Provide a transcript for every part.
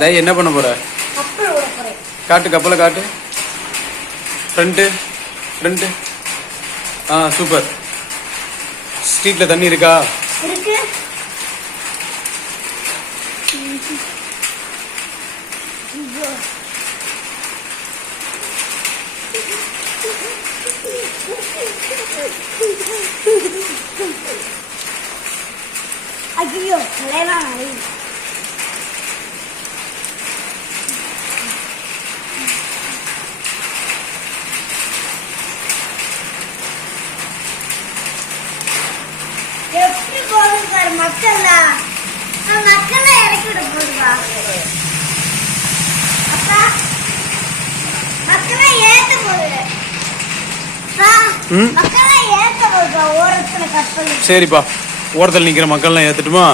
டேய் என்ன பண்ண போற? கப்பல் ஓட போறேன். காட்டு கப்பலை காட்டு. ஃப்ரண்ட். சூப்பர். ஸ்ட்ரீட்ல தண்ணி இருக்கா? இருக்கு. ஐயோ தலையெல்லாம் நிறைய. எப்படி போகுது பாரு மக்கள்லாம் இறக்கி விட போகுதா அப்பா? மக்கள்லாம் ஏத்த போகுது. மக்கள்லாம் ஏத்த போகுதா ஓரத்துல கப்பல்? சரிப்பா, ஓரத்தில் நிக்கிற மக்கள்லாம் ஏத்துட்டுமா?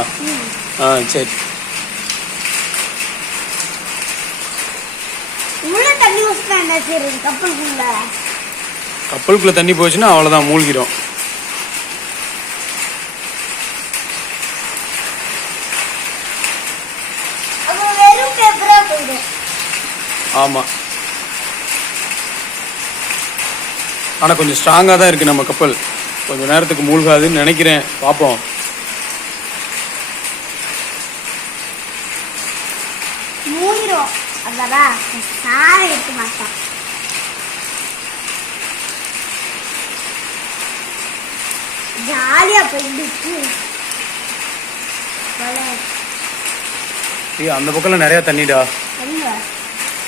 சரி. உள்ள தண்ணி வச்சுனா என்ன செய்யறது? கப்பலுக்குள்ள தண்ணி போச்சுன்னா அவ்வளவுதான், மூழ்கிடும். ஆமா, ஆனா கொஞ்சம் ஸ்ட்ராங்கா தான் இருக்கு நம்ம கப்பல். கொஞ்ச நேரத்துக்கு மூழ்காதுன்னு நினைக்கிறேன், பாப்போம். ஜாலியா போயிடுச்சு. அந்த பக்கம்ல நிறைய தண்ணிடா.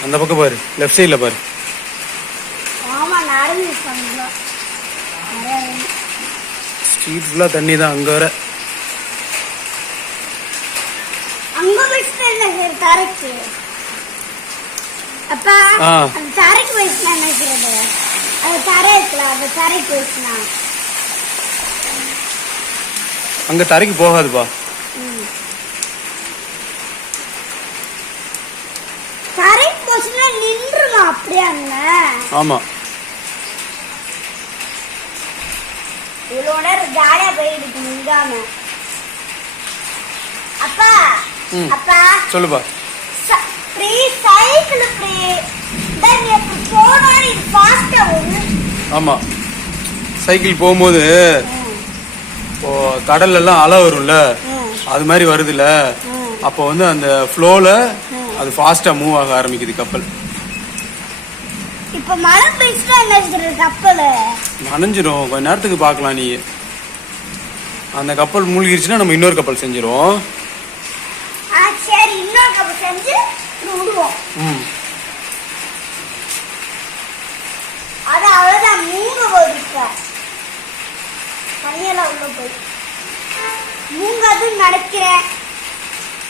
அந்த பக்கம் பாரு, லெஃப்ட் சைட்ல பாரு. ஆமா, நடந்து ஸ்ட்ரீட் ஃபுல்லா தண்ணி தான். அங்க வர அங்க வெச்சு என்ன தரைக்கு? அப்பா அந்த தரைக்கு வெச்சுனா என்ன செய்யறது? அது தரை இருக்குல, அந்த தரைக்கு வெச்சுனா அங்க தரைக்கு போகாதுப்பா. தரைக்கு போச்சுன்னா நின்றுமா அப்படியே அங்க? ஆமா. இவ்வளவு நேரம் ஜாலியா போயிட்டு நின்றாம. அப்பா அப்பா சொல்லுப்பா. Free cycle free. தென் எப்படி போனா இது ஃபாஸ்டா ஓடும். ஆமா, சைக்கிள் போகும்போது இப்போ கடல்ல எல்லாம் அலை வரும்ல, அது மாதிரி வருதுல்ல, அப்போ வந்து அந்த ஃப்ளோல அது ஃபாஸ்டா மூவ் ஆக ஆரம்பிக்குது கப்பல். இப்ப மழை பெய்ஞ்சிட்டா என்ன செய்யறது? கப்பல் நனைஞ்சிரும். கொஞ்ச நேரத்துக்கு பார்க்கலாம். நீ அந்த கப்பல் மூழ்கிருச்சுன்னா நம்ம இன்னொரு கப்பல் செஞ்சிரும். சரி, இன்னொரு கப்பல் செஞ்சு விடுவோம். அது அவ்வளவுதான், மூங்க போயிருக்கு. தண்ணியெல்லாம் உள்ள போய் மூங்காதுன்னு நினைக்கிறேன்.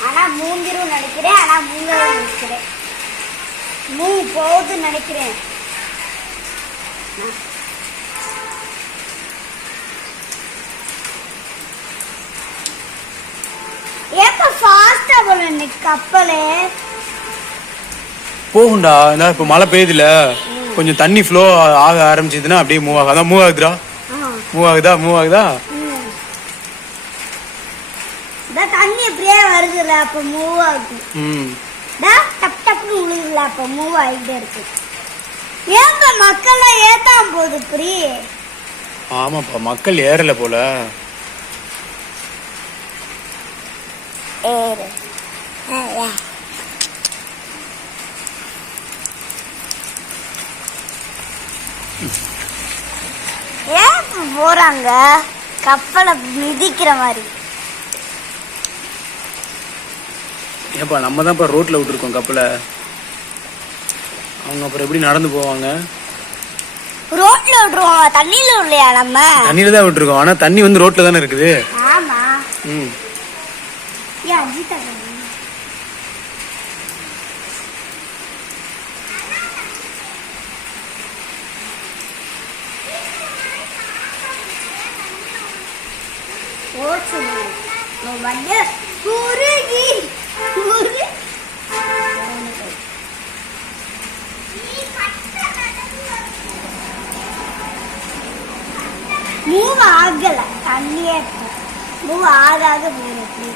ஆனா மூங்கிரும் நினைக்கிறேன். ஆனா மூங்காதும் நினைக்கிறேன். மூணு போகுதுன்னு நினைக்கிறேன். ஏப்ப ஃபாஸ்டா போல கப்பலே போகுண்டா. இப்ப மழை பெய்யுதுல, கொஞ்சம் தண்ணி ஃப்ளோ ஆக ஆரம்பிச்சதுன்னா அப்படியே மூவ் ஆகும். அதான் மூவ் ஆகுதுடா. மூவ் ஆகுதா? தண்ணி எப்படியே வருதுல, அப்ப மூவ் ஆகும். டப் டப்னு உழுகுல, அப்ப மூவ் ஆகிட்டே இருக்கு. ஏங்க மக்கள் ஏத்தாம போகுது இப்படி? ஆமாப்பா, மக்கள் ஏறல போல. ஏன் போறாங்க கப்பலை மிதிக்கிற மாதிரி? ஏப்பா, நம்ம தான் ரோட்ல விட்டுருக்கோம் கப்பலை. அவங்க அப்புறம் எப்படி நடந்து போவாங்க? ரோட்ல விட்டுருவாங்க, தண்ணியில விடலையா? நம்ம தண்ணியில தான் விட்டுருக்கோம். ஆனா தண்ணி வந்து ரோட்ல தானே இருக்குது. ஆமா. மூவ் ஆகல, தண்ணியே மூவ் ஆகாத போயிருக்கு.